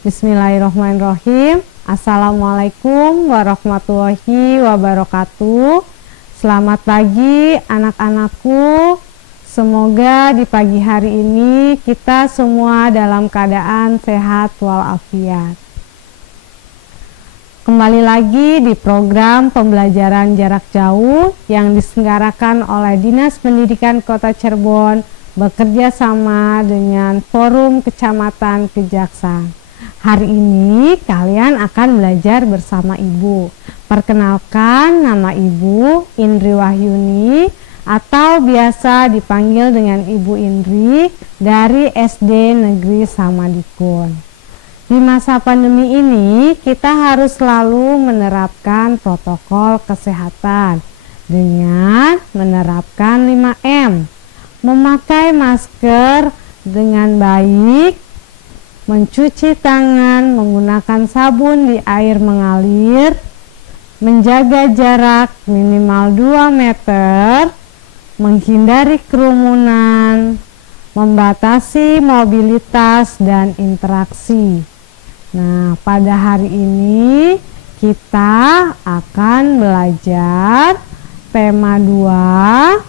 Bismillahirrahmanirrahim. Assalamualaikum warahmatullahi wabarakatuh. Selamat pagi anak-anakku. Semoga di pagi hari ini kita semua dalam keadaan sehat walafiat. Kembali lagi di program pembelajaran jarak jauh yang diselenggarakan oleh Dinas Pendidikan Kota Cirebon bekerja sama dengan Forum Kecamatan Kejaksaan. Hari ini kalian akan belajar bersama Ibu. Perkenalkan, nama Ibu Indri Wahyuni atau biasa dipanggil dengan Ibu Indri dari SD Negeri Samadikun. Di masa pandemi ini kita harus selalu menerapkan protokol kesehatan dengan menerapkan 5M. Memakai masker dengan baik, mencuci tangan menggunakan sabun di air mengalir, menjaga jarak minimal 2 meter, menghindari kerumunan, membatasi mobilitas dan interaksi. Nah, pada hari ini kita akan belajar tema 2,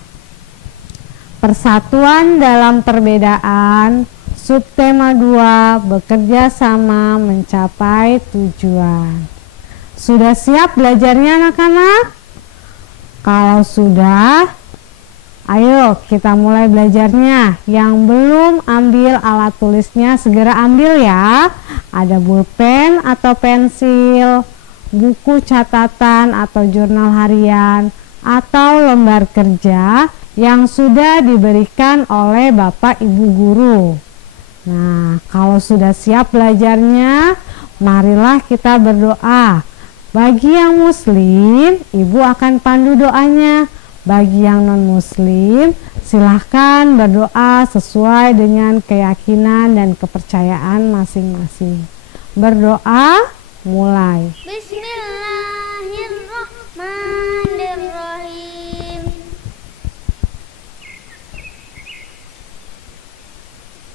Persatuan dalam Perbedaan, subtema 2, bekerja sama mencapai tujuan. Sudah siap belajarnya anak-anak? Kalau sudah, ayo kita mulai belajarnya. Yang belum ambil alat tulisnya segera ambil ya. Ada pulpen atau pensil, buku catatan atau jurnal harian, atau lembar kerja yang sudah diberikan oleh Bapak Ibu Guru. Nah, kalau sudah siap belajarnya, marilah kita berdoa. Bagi yang muslim, Ibu akan pandu doanya. Bagi yang non-muslim, silahkan berdoa sesuai dengan keyakinan dan kepercayaan masing-masing. Berdoa, mulai. Bismillahirrahmanirrahim.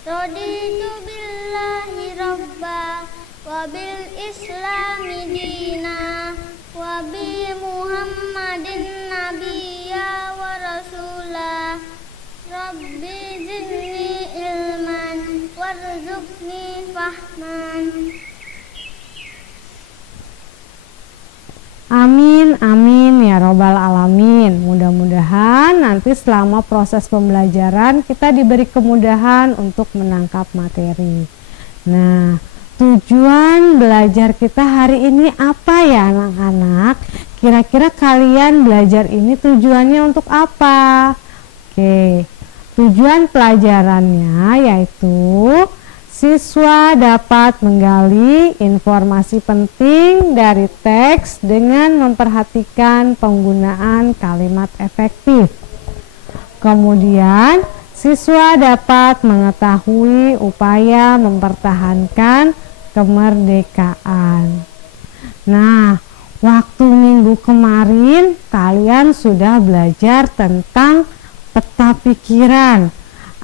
Raditu billahi rabba wa bil islami dina wa bi muhammadin nabiyya wa rasulah. Rabbi zidni ilman warzuqni fahman. Amin, amin ya robbal alamin. Mudah-mudahan nanti selama proses pembelajaran kita diberi kemudahan untuk menangkap materi. Nah, tujuan belajar kita hari ini apa ya anak-anak? Kira-kira kalian belajar ini tujuannya untuk apa? Oke, tujuan pelajarannya yaitu siswa dapat menggali informasi penting dari teks dengan memperhatikan penggunaan kalimat efektif. Kemudian, siswa dapat mengetahui upaya mempertahankan kemerdekaan. Nah, waktu minggu kemarin kalian sudah belajar tentang peta pikiran.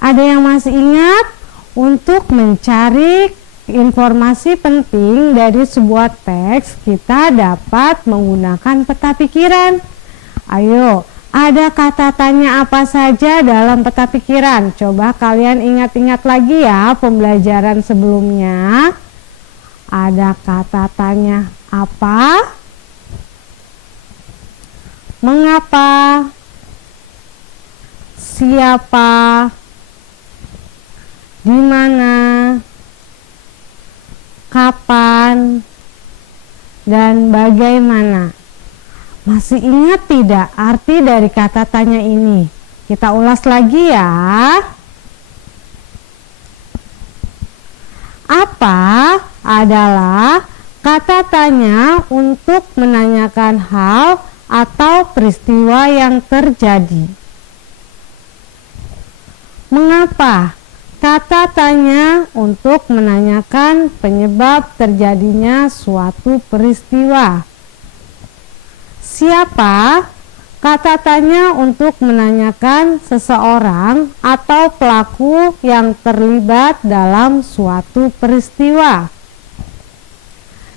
Ada yang masih ingat? Untuk mencari informasi penting dari sebuah teks, kita dapat menggunakan peta pikiran. Ayo, ada kata tanya apa saja dalam peta pikiran? Coba kalian ingat-ingat lagi ya pembelajaran sebelumnya. Ada kata tanya apa? Mengapa? Siapa? Di mana, kapan, dan bagaimana. Masih ingat tidak arti dari kata tanya ini? Kita ulas lagi ya. Apa adalah kata tanya untuk menanyakan hal atau peristiwa yang terjadi? Mengapa? Kata tanya untuk menanyakan penyebab terjadinya suatu peristiwa. Siapa? Kata tanya untuk menanyakan seseorang atau pelaku yang terlibat dalam suatu peristiwa.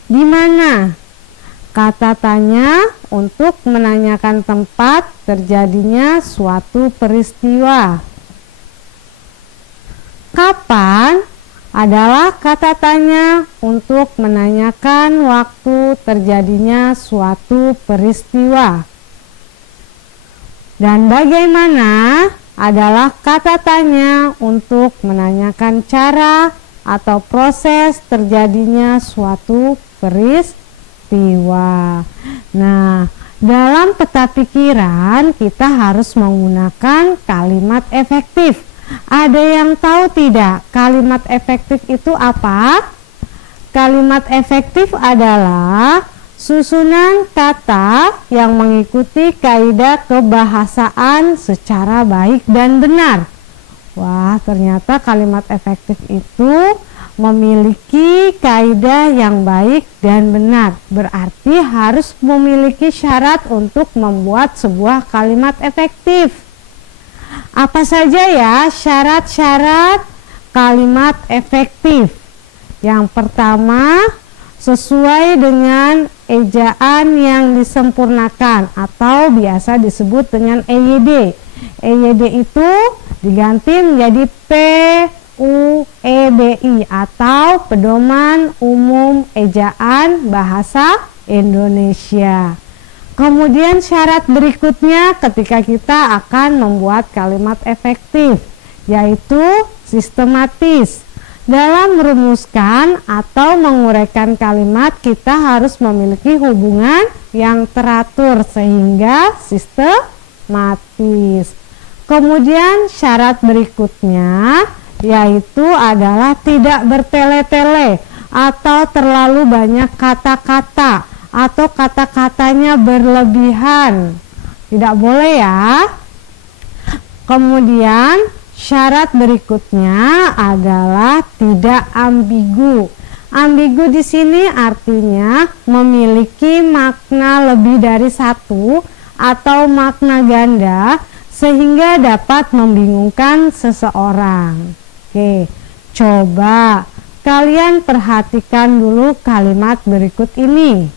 di mana? Kata tanya untuk menanyakan tempat terjadinya suatu peristiwa. Kapan adalah kata tanya untuk menanyakan waktu terjadinya suatu peristiwa. Dan bagaimana adalah kata tanya untuk menanyakan cara atau proses terjadinya suatu peristiwa. Nah, dalam peta pikiran kita harus menggunakan kalimat efektif. Ada yang tahu tidak kalimat efektif itu apa? Kalimat efektif adalah susunan kata yang mengikuti kaidah kebahasaan secara baik dan benar. Wah, ternyata kalimat efektif itu memiliki kaidah yang baik dan benar. Berarti harus memiliki syarat untuk membuat sebuah kalimat efektif. Apa saja ya syarat-syarat kalimat efektif? Yang pertama, sesuai dengan ejaan yang disempurnakan atau biasa disebut dengan EYD. EYD itu diganti menjadi PUEBI atau Pedoman Umum Ejaan Bahasa Indonesia. Kemudian syarat berikutnya ketika kita akan membuat kalimat efektif, yaitu sistematis. Dalam merumuskan atau menguraikan kalimat, kita harus memiliki hubungan yang teratur sehingga sistematis. Kemudian syarat berikutnya yaitu adalah tidak bertele-tele atau terlalu banyak kata-kata atau kata-katanya berlebihan. Tidak boleh ya. Kemudian syarat berikutnya adalah tidak ambigu. Ambigu di sini artinya memiliki makna lebih dari satu atau makna ganda sehingga dapat membingungkan seseorang. Oke, coba kalian perhatikan dulu kalimat berikut ini.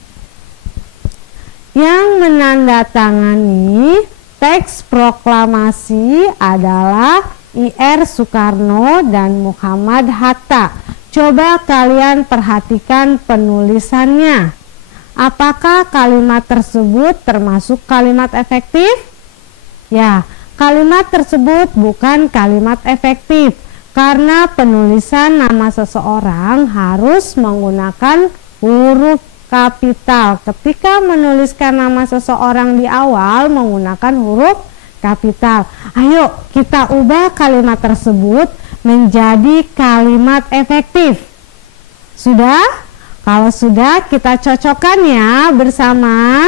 Yang menandatangani teks proklamasi adalah I.R. Soekarno dan Muhammad Hatta. Coba kalian perhatikan penulisannya. Apakah kalimat tersebut termasuk kalimat efektif? Ya, kalimat tersebut bukan kalimat efektif karena penulisan nama seseorang harus menggunakan huruf kapital. Ketika menuliskan nama seseorang di awal menggunakan huruf kapital. Ayo kita ubah kalimat tersebut menjadi kalimat efektif. Sudah? Kalau sudah, kita cocokkan ya bersama.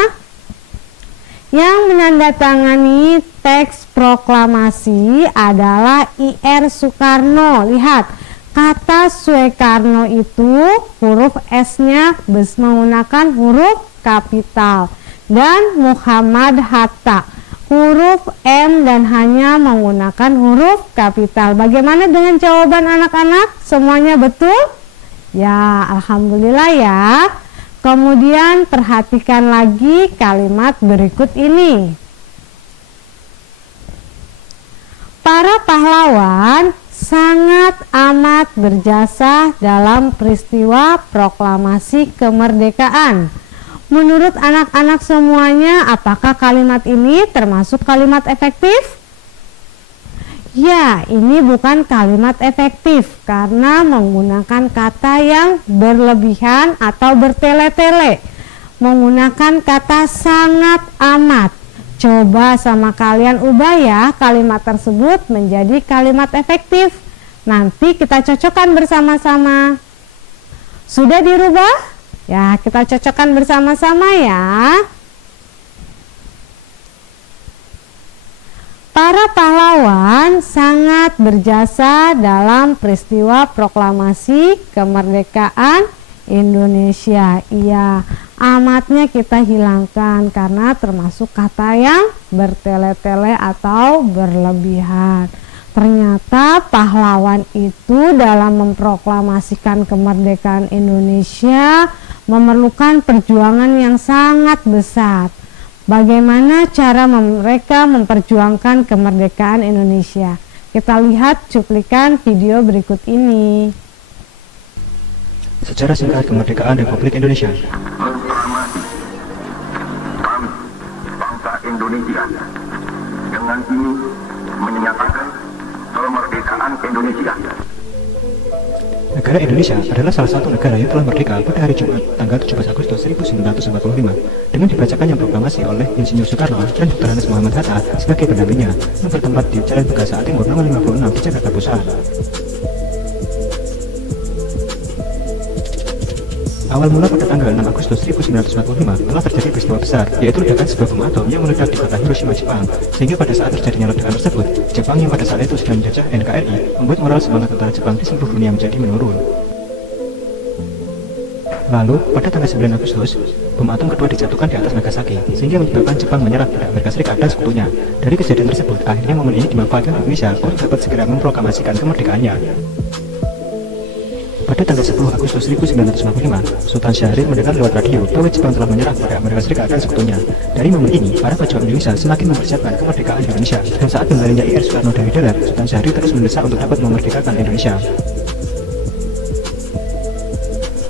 Yang menandatangani teks proklamasi adalah I.R. Soekarno. Lihat, kata Soekarno itu huruf S-nya menggunakan huruf kapital. Dan Muhammad Hatta huruf M dan hanya menggunakan huruf kapital. Bagaimana dengan jawaban anak-anak? Semuanya betul? Ya, alhamdulillah ya. Kemudian perhatikan lagi kalimat berikut ini. Para pahlawan sangat amat berjasa dalam peristiwa proklamasi kemerdekaan. Menurut anak-anak semuanya, apakah kalimat ini termasuk kalimat efektif? Ya, ini bukan kalimat efektif karena menggunakan kata yang berlebihan atau bertele-tele. Menggunakan kata sangat amat. Coba sama kalian ubah ya kalimat tersebut menjadi kalimat efektif. Nanti kita cocokkan bersama-sama. Sudah dirubah? Ya, kita cocokkan bersama-sama ya. Para pahlawan sangat berjasa dalam peristiwa proklamasi kemerdekaan Indonesia. Iya, amatnya kita hilangkan karena termasuk kata yang bertele-tele atau berlebihan. Ternyata pahlawan itu dalam memproklamasikan kemerdekaan Indonesia memerlukan perjuangan yang sangat besar. Bagaimana cara mereka memperjuangkan kemerdekaan Indonesia? Kita lihat cuplikan video berikut ini. Sejarah singkat kemerdekaan Republik Indonesia. Bangsa Indonesia dengan ini menyatakan kemerdekaan Indonesia. Negara Indonesia adalah salah satu negara yang telah merdeka pada hari Jumat, tanggal 17 Agustus 1945, dengan dibacakannya proklamasi oleh Insinyur Soekarno dan Dr. Andes Muhammad Hatta sebagai pendampingnya, yang bertempat di Jalan Pegasan Timur nomor 56 di Jakarta Pusat. Awal mula pada tanggal 6 Agustus 1945 telah terjadi peristiwa besar, yaitu ledakan sebuah bom atom yang meledak di kota Hiroshima, Jepang. Sehingga pada saat terjadinya ledakan tersebut, Jepang yang pada saat itu sedang menjajah NKRI membuat moral semangat tentara Jepang di seluruh dunia menjadi menurun. Lalu, pada tanggal 9 Agustus, bom atom kedua dijatuhkan di atas Nagasaki, sehingga menyebabkan Jepang menyerah pada Amerika Serikat dan sekutunya. Dari kejadian tersebut, akhirnya momen ini dimanfaatkan Indonesia untuk dapat segera memproklamasikan kemerdekaannya. Pada tanggal 10 Agustus 1945, Sultan Syahrir mendengar lewat radio bahwa Jepang telah menyerah pada Amerika Serikat dan sekutunya. Dari momen ini, para pejuang Indonesia semakin mempersiapkan kemerdekaan Indonesia. Dan saat kembalinya IR Soekarno dari darat, Sultan Syahrir terus mendesak untuk dapat memerdekakan Indonesia.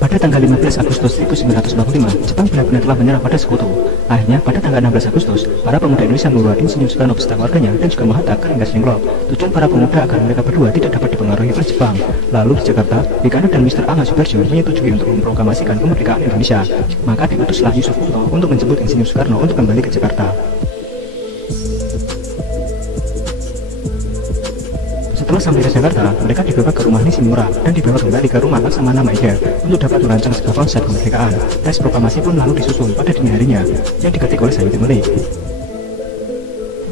Pada tanggal 15 Agustus 1945, Jepang benar-benar telah menyerah pada sekutu. Akhirnya, pada tanggal 16 Agustus, para pemuda Indonesia membawa Insinyur Soekarno beserta keluarganya dan juga Mahatta ke Linggas Jenglot. Tujuan para pemuda agar mereka berdua tidak dapat dipengaruhi oleh Jepang. Lalu di Jakarta, Bikano dan Mr. Angga Subarjo menyetujui untuk memproklamasikan kemerdekaan Indonesia. Maka diutuslah Yusuf Kuto untuk menjemput Insinyur Soekarno untuk kembali ke Jakarta. Setelah sampai ke Jakarta, mereka dibawa ke rumah Nishimura dan dibawa kembali ke rumah Laksamana Maeda untuk dapat merancang sebuah konsep kemerdekaan. Tes proklamasi pun lalu disusun pada dini harinya, yang diketik oleh Sayuti Melik.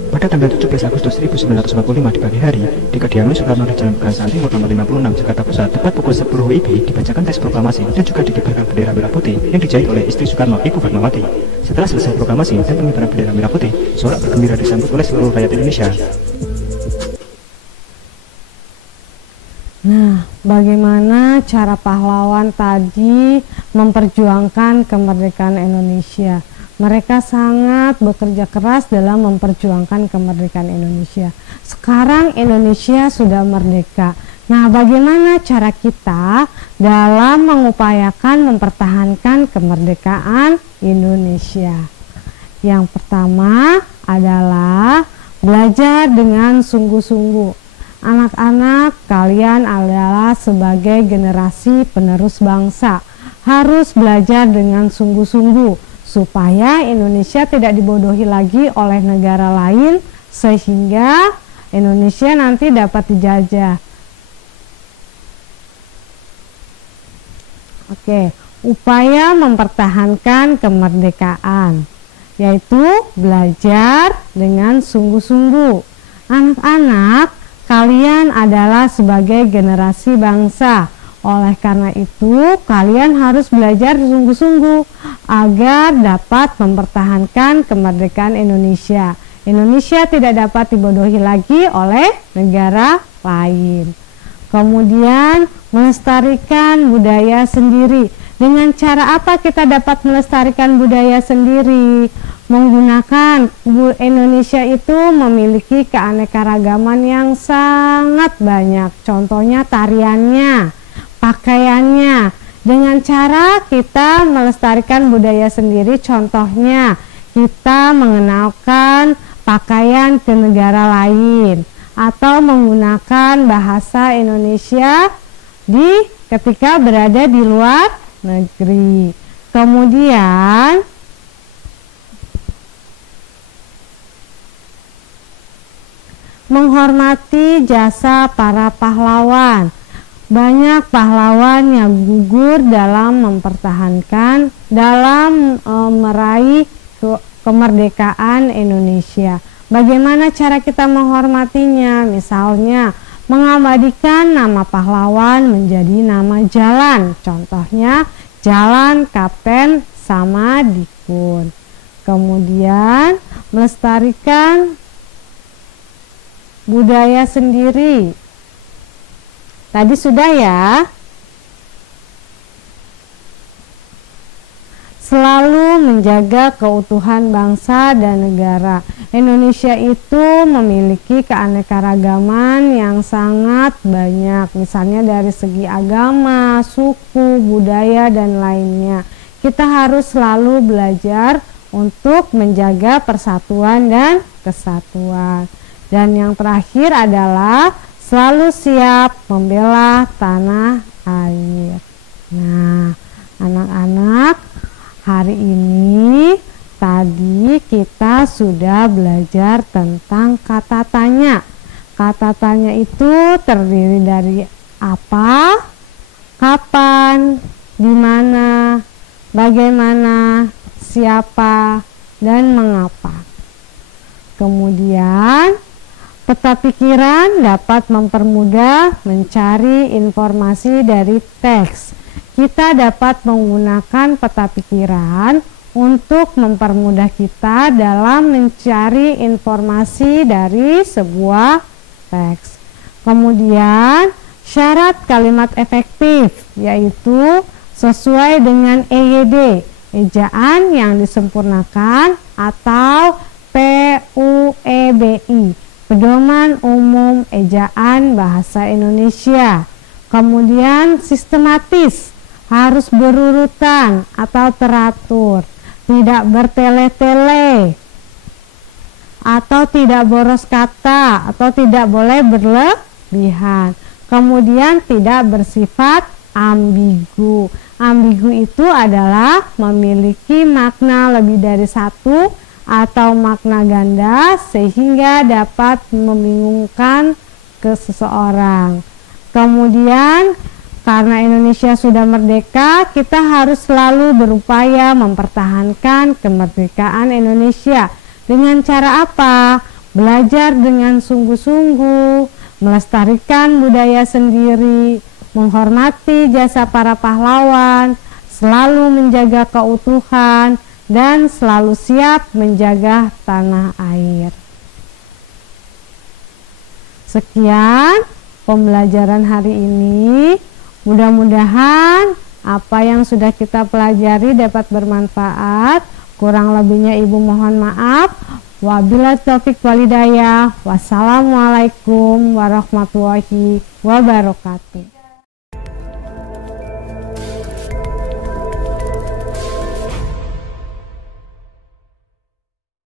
Pada tanggal 17 Agustus 1945 di pagi hari, di kediaman Soekarno di Jalan Pegasan Timur nomor 56 Jakarta Pusat, tepat pukul 10 WIB dibacakan tes proklamasi dan juga dikibarkan bendera merah putih yang dijahit oleh istri Soekarno, Ibu Fatmawati. Setelah selesai proklamasi dan pengibaran bendera merah putih, sorak bergembira disambut oleh seluruh rakyat Indonesia. Nah, bagaimana cara pahlawan tadi memperjuangkan kemerdekaan Indonesia? Mereka sangat bekerja keras dalam memperjuangkan kemerdekaan Indonesia. Sekarang Indonesia sudah merdeka. Nah, bagaimana cara kita dalam mengupayakan mempertahankan kemerdekaan Indonesia? Yang pertama adalah belajar dengan sungguh-sungguh. Anak-anak, kalian adalah sebagai generasi penerus bangsa, harus belajar dengan sungguh-sungguh supaya Indonesia tidak dibodohi lagi oleh negara lain sehingga Indonesia nanti dapat dijajah. Oke, upaya mempertahankan kemerdekaan yaitu belajar dengan sungguh-sungguh. Anak-anak, kalian adalah sebagai generasi bangsa. Oleh karena itu, kalian harus belajar sungguh-sungguh agar dapat mempertahankan kemerdekaan Indonesia. Indonesia tidak dapat dibodohi lagi oleh negara lain. Kemudian, melestarikan budaya sendiri. Dengan cara apa kita dapat melestarikan budaya sendiri? Menggunakan Indonesia itu memiliki keanekaragaman yang sangat banyak. Contohnya tariannya, pakaiannya. Dengan cara kita melestarikan budaya sendiri, contohnya kita mengenalkan pakaian ke negara lain atau menggunakan bahasa Indonesia ketika berada di luar negeri. Kemudian menghormati jasa para pahlawan. Banyak pahlawan yang gugur dalam mempertahankan, meraih kemerdekaan Indonesia. Bagaimana cara kita menghormatinya? Misalnya, mengabadikan nama pahlawan menjadi nama jalan. Contohnya, Jalan Kapten Samadikun. Kemudian, melestarikan budaya sendiri. Tadi sudah ya. menjaga keutuhan bangsa dan negara. Indonesia itu memiliki keanekaragaman yang sangat banyak, misalnya dari segi agama, suku, budaya, dan lainnya. Kita harus selalu belajar untuk menjaga persatuan dan kesatuan. Dan yang terakhir adalah selalu siap membela tanah air. Nah, anak-anak, hari ini tadi kita sudah belajar tentang kata tanya. Kata tanya itu terdiri dari apa, kapan, di mana, bagaimana, siapa, dan mengapa. Kemudian, peta pikiran dapat mempermudah mencari informasi dari teks. Kita dapat menggunakan peta pikiran untuk mempermudah kita dalam mencari informasi dari sebuah teks. Kemudian, syarat kalimat efektif yaitu sesuai dengan EYD, ejaan yang disempurnakan, atau PUEBI, Pedoman Umum Ejaan Bahasa Indonesia. Kemudian sistematis, harus berurutan atau teratur, tidak bertele-tele, atau tidak boros kata, atau tidak boleh berlebihan. Kemudian tidak bersifat ambigu. Ambigu itu adalah memiliki makna lebih dari satu atau makna ganda sehingga dapat membingungkan ke seseorang. Kemudian karena Indonesia sudah merdeka, kita harus selalu berupaya mempertahankan kemerdekaan Indonesia. Dengan cara apa? Belajar dengan sungguh-sungguh, melestarikan budaya sendiri, menghormati jasa para pahlawan, selalu menjaga keutuhan, dan selalu siap menjaga tanah air. Sekian pembelajaran hari ini. Mudah-mudahan apa yang sudah kita pelajari dapat bermanfaat. Kurang lebihnya Ibu mohon maaf. Wabillahi taufiq wal hidayah. Wassalamualaikum warahmatullahi wabarakatuh.